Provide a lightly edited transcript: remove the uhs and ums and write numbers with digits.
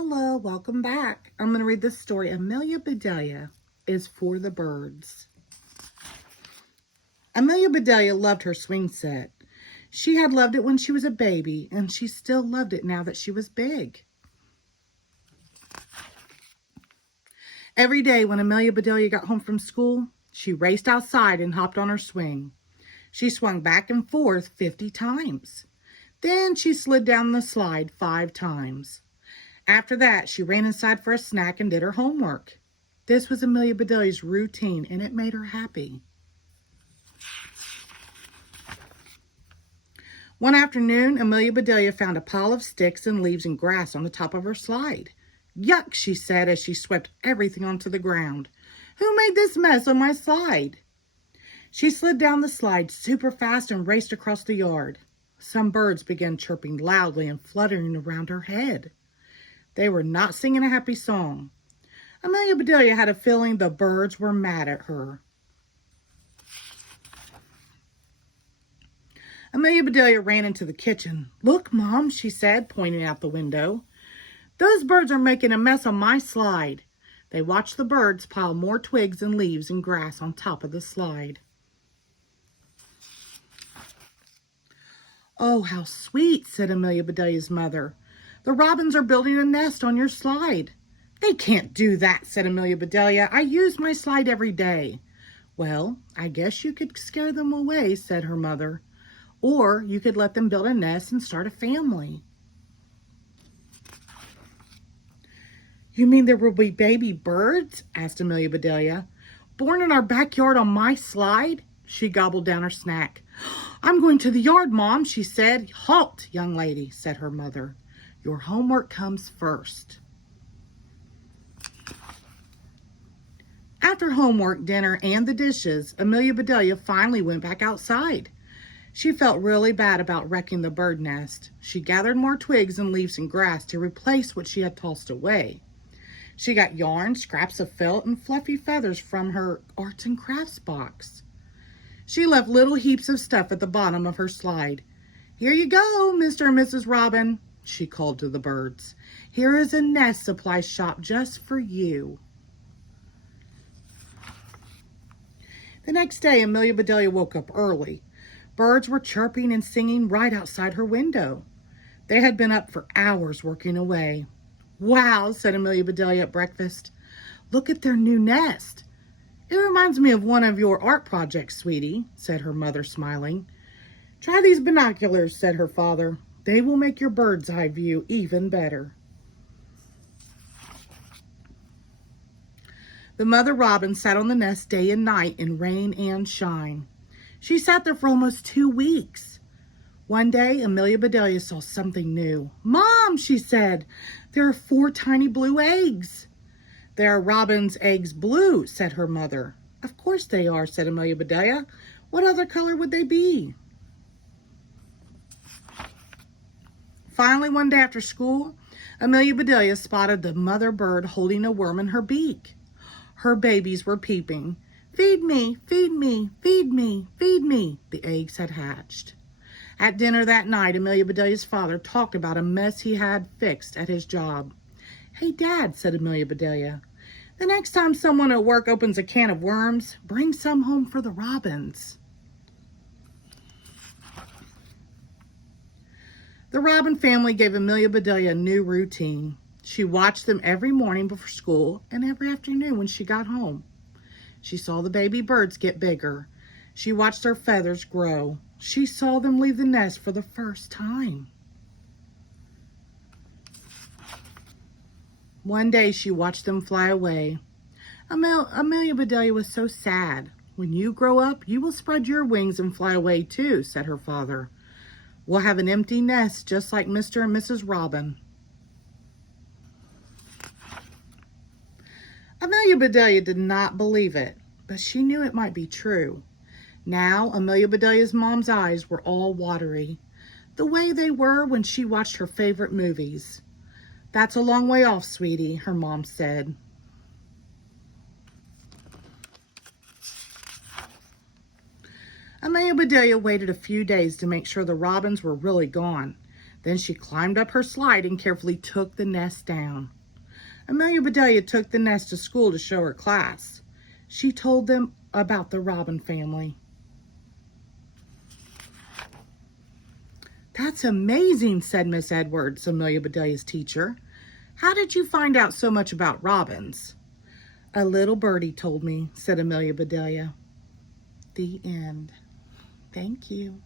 Hello, welcome back. I'm going to read this story. Amelia Bedelia is for the birds. Amelia Bedelia loved her swing set. She had loved it when she was a baby, and she still loved it now that she was big. Every day when Amelia Bedelia got home from school, she raced outside and hopped on her swing. She swung back and forth 50 times. Then she slid down the slide 5 times. After that, she ran inside for a snack and did her homework. This was Amelia Bedelia's routine, and it made her happy. One afternoon, Amelia Bedelia found a pile of sticks and leaves and grass on the top of her slide. "Yuck," she said as she swept everything onto the ground. "Who made this mess on my slide?" She slid down the slide super fast and raced across the yard. Some birds began chirping loudly and fluttering around her head. They were not singing a happy song. Amelia Bedelia had a feeling the birds were mad at her. Amelia Bedelia ran into the kitchen. "Look, Mom," she said, pointing out the window. "Those birds are making a mess on my slide." They watched the birds pile more twigs and leaves and grass on top of the slide. "Oh, how sweet," said Amelia Bedelia's mother. "The robins are building a nest on your slide." "They can't do that," said Amelia Bedelia. "I use my slide every day." "Well, I guess you could scare them away," said her mother. "Or you could let them build a nest and start a family." "You mean there will be baby birds?" asked Amelia Bedelia. "Born in our backyard on my slide?" She gobbled down her snack. "I'm going to the yard, Mom," she said. "Halt, young lady," said her mother. "Your homework comes first." After homework, dinner, and the dishes, Amelia Bedelia finally went back outside. She felt really bad about wrecking the bird nest. She gathered more twigs and leaves and grass to replace what she had tossed away. She got yarn, scraps of felt, and fluffy feathers from her arts and crafts box. She left little heaps of stuff at the bottom of her slide. "Here you go, Mr. and Mrs. Robin," she called to the birds. "Here is a nest supply shop just for you." The next day, Amelia Bedelia woke up early. Birds were chirping and singing right outside her window. They had been up for hours working away. "Wow," said Amelia Bedelia at breakfast. "Look at their new nest." "It reminds me of one of your art projects, sweetie," said her mother, smiling. "Try these binoculars," said her father. "They will make your bird's eye view even better." The mother robin sat on the nest day and night in rain and shine. She sat there for almost 2 weeks. One day, Amelia Bedelia saw something new. "Mom," she said, "there are 4 tiny blue eggs." "There are robin's eggs blue," said her mother. "Of course they are," said Amelia Bedelia. "What other color would they be?" Finally, one day after school, Amelia Bedelia spotted the mother bird holding a worm in her beak. Her babies were peeping. "Feed me, feed me, feed me, feed me," the eggs had hatched. At dinner that night, Amelia Bedelia's father talked about a mess he had fixed at his job. "Hey, Dad," said Amelia Bedelia, "the next time someone at work opens a can of worms, bring some home for the robins." The robin family gave Amelia Bedelia a new routine. She watched them every morning before school and every afternoon when she got home. She saw the baby birds get bigger. She watched their feathers grow. She saw them leave the nest for the first time. One day she watched them fly away. Amelia Bedelia was so sad. "When you grow up, you will spread your wings and fly away too," said her father. "We'll have an empty nest just like Mr. and Mrs. Robin." Amelia Bedelia did not believe it, but she knew it might be true. Now, Amelia Bedelia's mom's eyes were all watery, the way they were when she watched her favorite movies. "That's a long way off, sweetie," her mom said. Amelia Bedelia waited a few days to make sure the robins were really gone. Then she climbed up her slide and carefully took the nest down. Amelia Bedelia took the nest to school to show her class. She told them about the robin family. "That's amazing," said Miss Edwards, Amelia Bedelia's teacher. "How did you find out so much about robins?" "A little birdie told me," said Amelia Bedelia. The end. Thank you.